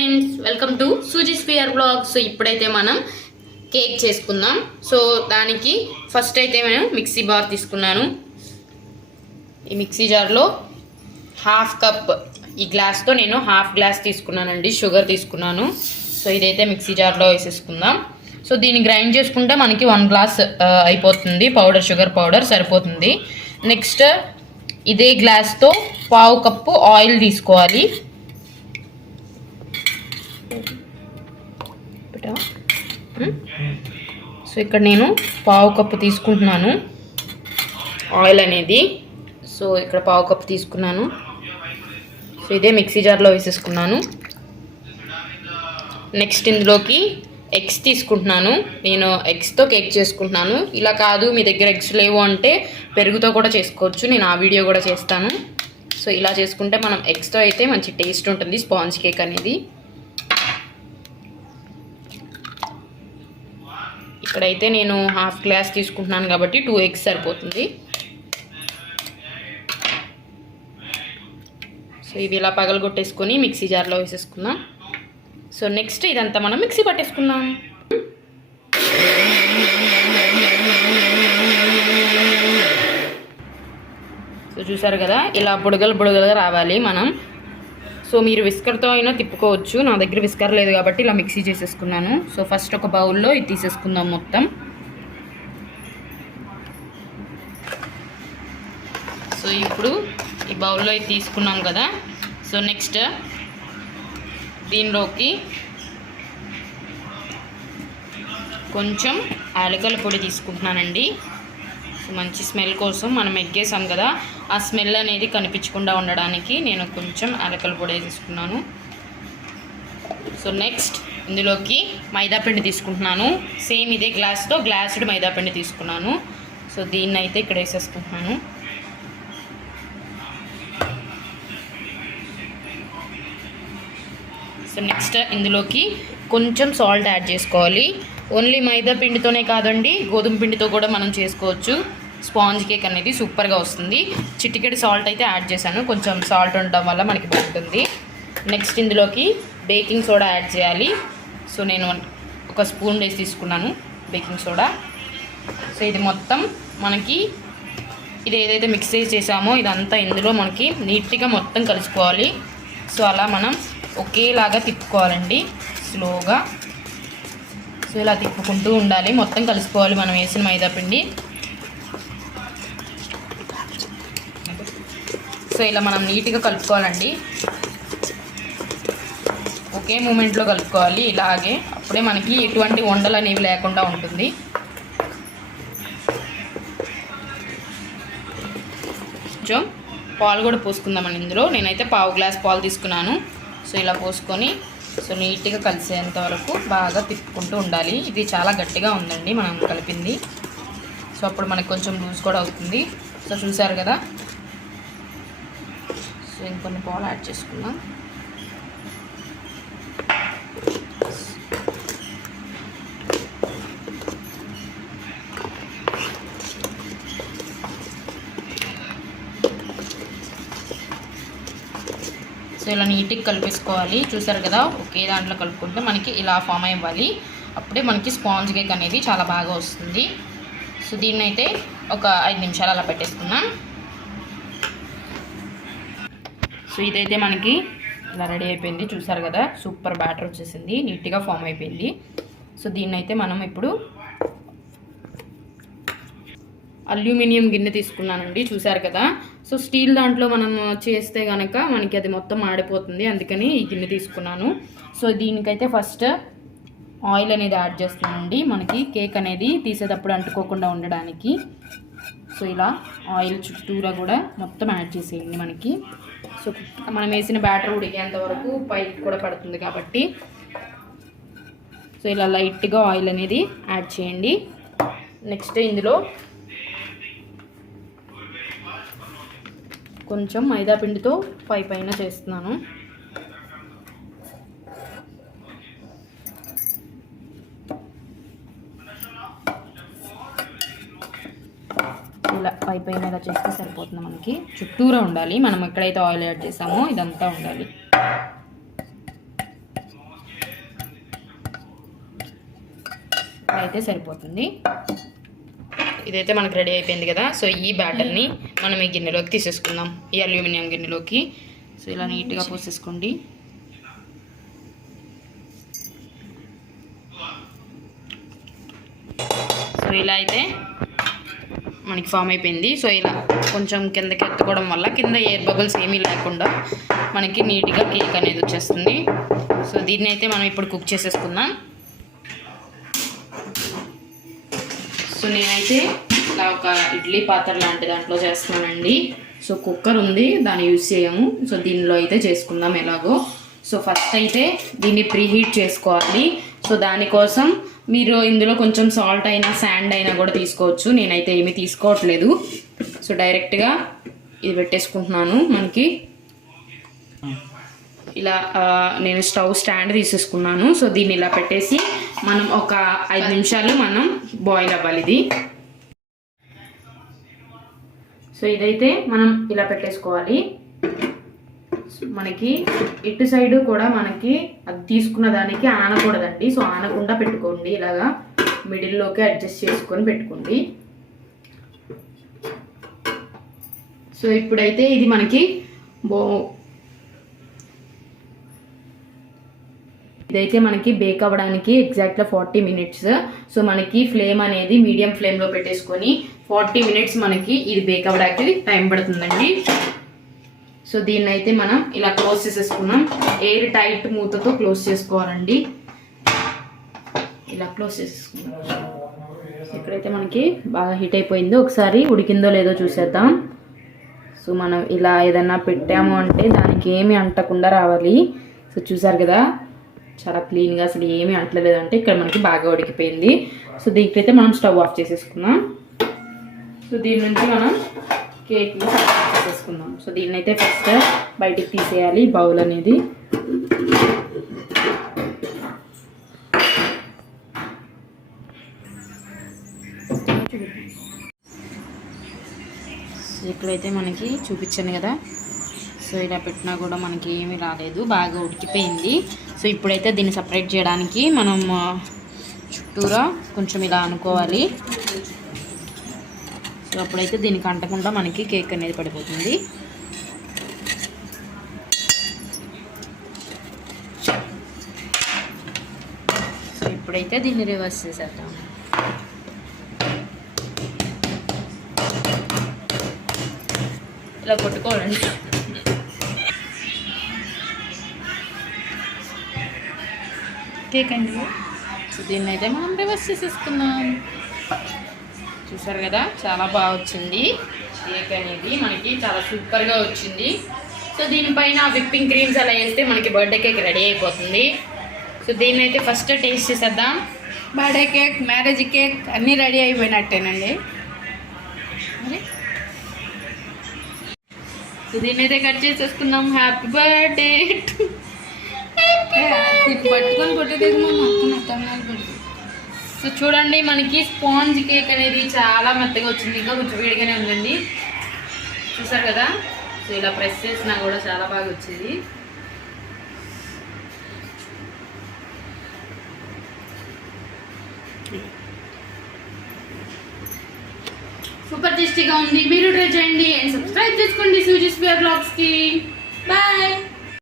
Friends welcome to Suji fear blog so ఇప్పుడైతే మనం cake చేసుకుందాం. సో దానికి ఫస్ట్ అయితే నేను మిక్సీ బార్ తీసుకున్నాను. ఈ మిక్సీ జార్లో హాఫ్ కప్ ఈ గ్లాస్తో నేను హాఫ్ గ్లాస్ తీసుకున్నానండి. షుగర్ తీసుకున్నాను. సో ఇదైతే మిక్సీ జార్లో వేసేసుకుందాం. సో దీన్ని గ్రైండ్ చేసుకుంటే మనకి వన్ గ్లాస్ అయిపోతుంది. పౌడర్ షుగర్ పౌడర్ సరిపోతుంది. నెక్స్ట్ ఇదే గ్లాస్తో పావు కప్పు ఆయిల్ తీసుకోవాలి. పెట్టావా? సో ఇక్కడ నేను పావు కప్పు తీసుకుంటున్నాను ఆయిల్ అనేది. సో ఇక్కడ పావు కప్పు తీసుకున్నాను. సో ఇదే మిక్సీ జార్లో వేసేసుకున్నాను. నెక్స్ట్ ఇందులోకి ఎగ్స్ తీసుకుంటున్నాను. నేను ఎగ్స్తో కేక్ చేసుకుంటున్నాను. ఇలా కాదు మీ దగ్గర ఎగ్స్ లేవు అంటే పెరుగుతో కూడా చేసుకోవచ్చు. నేను ఆ వీడియో కూడా చేస్తాను. సో ఇలా చేసుకుంటే మనం ఎగ్స్తో అయితే మంచి టేస్ట్ ఉంటుంది స్పాంజ్ కేక్ అనేది. ఇక్కడైతే నేను హాఫ్ గ్లాస్ తీసుకుంటున్నాను కాబట్టి టూ ఎగ్స్ సరిపోతుంది. సో ఇవి ఇలా పగలగొట్టేసుకొని మిక్సీ జార్లో వేసేసుకుందాం. సో నెక్స్ట్ ఇదంతా మనం మిక్సీ పట్టేసుకుందాం. సో చూసారు కదా ఇలా బుడగలు బుడగలుగా రావాలి మనం. సో మీరు విస్కర్తో అయినా తిప్పుకోవచ్చు. నా దగ్గర విస్కర్ లేదు కాబట్టి ఇలా మిక్సీ చేసేసుకున్నాను. సో ఫస్ట్ ఒక బౌల్లో ఇది తీసేసుకుందాం మొత్తం. సో ఇప్పుడు ఈ బౌల్లో ఇది తీసుకున్నాం కదా. సో నెక్స్ట్ దీనిలోకి కొంచెం యాలకల పొడి తీసుకుంటున్నానండి. మంచి స్మెల్ కోసం మనం ఎగ్గేసాం కదా ఆ స్మెల్ అనేది కనిపించకుండా ఉండడానికి నేను కొంచెం అలకల పొడి తీసుకున్నాను. సో నెక్స్ట్ ఇందులోకి మైదాపిండి తీసుకుంటున్నాను. సేమ్ ఇదే గ్లాస్తో గ్లాసుడ్ మైదాపిండి తీసుకున్నాను. సో దీన్ని అయితే ఇక్కడ వేసేసుకుంటున్నాను. సో నెక్స్ట్ ఇందులోకి కొంచెం సాల్ట్ యాడ్ చేసుకోవాలి. ఓన్లీ మైదా పిండితోనే కాదండి గోధుమ పిండితో కూడా మనం చేసుకోవచ్చు. స్పాంజ్ కేక్ అనేది సూపర్గా వస్తుంది. చిటికెడు సాల్ట్ అయితే యాడ్ చేశాను. కొంచెం సాల్ట్ ఉండడం వల్ల మనకి బాగుంటుంది. నెక్స్ట్ ఇందులోకి బేకింగ్ సోడా యాడ్ చేయాలి. సో నేను ఒక స్పూన్ వేసి తీసుకున్నాను బేకింగ్ సోడా. సో ఇది మొత్తం మనకి ఇది ఏదైతే మిక్స్ చేసామో ఇదంతా ఇందులో మనకి నీట్గా మొత్తం కలుసుకోవాలి. సో అలా మనం ఒకేలాగా తిప్పుకోవాలండి. స్లోగా. సో ఇలా తిప్పుకుంటూ ఉండాలి. మొత్తం కలుసుకోవాలి. మనం వేసిన మైదా పిండి. సో ఇలా మనం నీట్గా కలుపుకోవాలండి. ఒకే మూమెంట్లో కలుపుకోవాలి. ఇలాగే అప్పుడే మనకి ఎటువంటి వండలు అనేవి లేకుండా ఉంటుంది. కొంచెం పాలు కూడా పోసుకుందామని ఇందులో. నేనైతే పావు గ్లాస్ పాలు తీసుకున్నాను. సో ఇలా పోసుకొని సో నీట్గా కలిసేంత వరకు బాగా తిప్పుకుంటూ ఉండాలి. ఇది చాలా గట్టిగా ఉందండి మనం కలిపింది. సో అప్పుడు మనకి కొంచెం లూజ్ కూడా అవుతుంది. సో చూసారు కదా? సో ఇంకొన్ని పాలు యాడ్ చేసుకుందాం. సో ఇలా నీట్గా కలిపేసుకోవాలి. చూసారు కదా ఒకే దాంట్లో కలుపుకుంటే మనకి ఇలా ఫామ్ అవ్వాలి అప్పుడే మనకి స్పాంజ్ కేక్ అనేది చాలా బాగా వస్తుంది. సో దీన్ని అయితే ఒక ఐదు నిమిషాలు అలా పెట్టేసుకున్నాను సో ఇదైతే మనకి ఇలా రెడీ అయిపోయింది. చూసారు కదా? సూపర్ బ్యాటర్ వచ్చేసింది. నీట్గా ఫామ్ అయిపోయింది. సో దీన్నైతే మనం ఇప్పుడు అల్యూమినియం గిన్నె తీసుకున్నానండి. చూసారు కదా? సో స్టీల్ దాంట్లో మనం చేస్తే కనుక మనకి అది మొత్తం ఆడిపోతుంది. అందుకని ఈ గిన్నె తీసుకున్నాను. సో దీనికైతే ఫస్ట్ ఆయిల్ అనేది యాడ్ చేస్తానండి మనకి కేక్ అనేది తీసేటప్పుడు అంటుకోకుండా ఉండడానికి. సో ఇలా ఆయిల్ చుట్టూరా కూడా మొత్తం యాడ్ చేసేయండి మనకి. సో మనం వేసిన బ్యాటర్ ఉడికేంత వరకు పైకి కూడా పడుతుంది కాబట్టి. సో ఇలా లైట్గా ఆయిల్ అనేది యాడ్ చేయండి. నెక్స్ట్ ఇందులో కొంచెం మైదా పిండితో పై పైన చేస్తున్నాను. పైపైన ఇలా చేస్తే సరిపోతుంది మనకి. చుట్టూరా ఉండాలి. మనం ఎక్కడైతే ఆయిల్ యాడ్ చేసామో ఇదంతా ఉండాలి. అయితే సరిపోతుంది. ఇదైతే మనకు రెడీ అయిపోయింది కదా. సో ఈ బ్యాటర్ని మనం ఈ గిన్నెలోకి తీసేసుకుందాం. ఈ అల్యూమినియం గిన్నెలోకి. సో ఇలా నీట్గా పోసేసుకోండి. సో ఇలా అయితే మనకి ఫామ్ అయిపోయింది. సో ఇలా కొంచెం కిందకి ఎత్తుకోవడం వల్ల కింద ఎయిర్ బబుల్స్ ఏమీ లేకుండా మనకి నీట్గా కేక్ అనేది వచ్చేస్తుంది. సో దీన్ని అయితే మనం ఇప్పుడు కుక్ చేసేసుకుందాం. సో నేనైతే ఇలా ఒక ఇడ్లీ పాత్ర లాంటి దాంట్లో చేస్తున్నానండి. సో కుక్కర్ ఉంది దాన్ని యూజ్ చేయము. సో దీనిలో అయితే చేసుకుందాం ఎలాగో. సో ఫస్ట్ అయితే దీన్ని ప్రీహీట్ చేసుకోవాలి. సో దానికోసం మీరు ఇందులో కొంచెం సాల్ట్ అయినా శాండ్ అయినా కూడా తీసుకోవచ్చు. నేనైతే ఏమీ తీసుకోవట్లేదు. సో డైరెక్ట్గా ఇది పెట్టేసుకుంటున్నాను మనకి. ఇలా నేను స్టవ్ స్టాండ్ తీసేసుకున్నాను. సో దీన్ని ఇలా పెట్టేసి మనం ఒక ఐదు నిమిషాలు మనం బాయిల్ అవ్వాలి ఇది. సో ఇదైతే మనం ఇలా పెట్టేసుకోవాలి. మనకి ఇటు సైడ్ కూడా మనకి అది తీసుకున్న దానికి ఆనకూడదండి. సో ఆనకుండా పెట్టుకోండి. ఇలాగా మిడిల్లోకి అడ్జస్ట్ చేసుకొని పెట్టుకోండి. సో ఇప్పుడైతే ఇది మనకి బో ఇదైతే మనకి బేక్ అవ్వడానికి ఎగ్జాక్ట్గా ఫార్టీ మినిట్స్. సో మనకి ఫ్లేమ్ అనేది మీడియం ఫ్లేమ్లో పెట్టేసుకొని ఫార్టీ మినిట్స్ మనకి ఇది బేక్ అవ్వడానికి టైం పడుతుందండి. సో దీన్ని అయితే మనం ఇలా క్లోజ్ చేసేసుకున్నాం. ఎయిర్ టైట్ మూతతో క్లోజ్ చేసుకోవాలండి. ఇలా క్లోజ్ చేసేసుకున్నాం. ఇక్కడైతే మనకి బాగా హీట్ అయిపోయిందో. ఒకసారి ఉడికిందో లేదో చూసేద్దాం. సో మనం ఇలా ఏదన్నా పెట్టాము అంటే దానికి ఏమి అంటకుండా రావాలి. సో చూసారు కదా చాలా క్లీన్గా అసలు ఏమీ అంటలేదు అంటే ఇక్కడ మనకి బాగా ఉడికిపోయింది. సో దీనికైతే మనం స్టవ్ ఆఫ్ చేసేసుకున్నాం సో దీని నుంచి మనం కేక్ని చేసుకుందాం సో దీన్నైతే అయితే ఫస్ట్ బయటికి తీసేయాలి బౌల్ అనేది. ఇక్కడైతే మనకి చూపించాను కదా. సో ఇలా పెట్టినా కూడా మనకి ఏమీ రాలేదు. బాగా ఉడికిపోయింది. సో ఇప్పుడైతే దీన్ని సపరేట్ చేయడానికి మనం చుట్టూరా కొంచెం ఇలా అనుకోవాలి. అప్పుడైతే దీనికి అంటకుండా మనకి కేక్ అనేది పడిపోతుంది. సో ఇప్పుడైతే దీన్ని రివర్స్ చేసేద్దాం. ఇలా కొట్టుకోవాలండి. కేక్ అండి. సో దీన్ని అయితే మనం రివర్స్ చేసేసుకున్నాం చూసారు కదా చాలా బాగా వచ్చింది. కేక్ అనేది మనకి చాలా సూపర్గా వచ్చింది. సో దీనిపైన విప్పింగ్ క్రీమ్స్ అలా వేస్తే మనకి బర్త్డే కేక్ రెడీ అయిపోతుంది. సో దీన్ని అయితే ఫస్ట్ టేస్ట్ చేసేద్దాం. బర్త్డే కేక్ మ్యారేజ్ కేక్ అన్నీ రెడీ అయిపోయినట్టేనండి. సో దీన్ని అయితే కట్ చేసేసుకుందాం. హ్యాపీ బర్త్డే పట్టుకొని తమిళనాడు పడుతుంది సో చూడండి మనకి స్పాంజ్ కేక్ అనేది చాలా మెత్తగా వచ్చింది. ఇంకా కొంచెం వేడిగానే ఉందండి. చూసారు కదా? సో ఇలా ప్రెస్ చేసినా కూడా చాలా బాగా వచ్చింది. సూపర్ టేస్టీగా ఉంది. మీరు ట్రై చేయండి అండ్ సబ్స్క్రైబ్ చేసుకోండి. సూజీ బియర్ బ్లాగ్స్కి. బాయ్.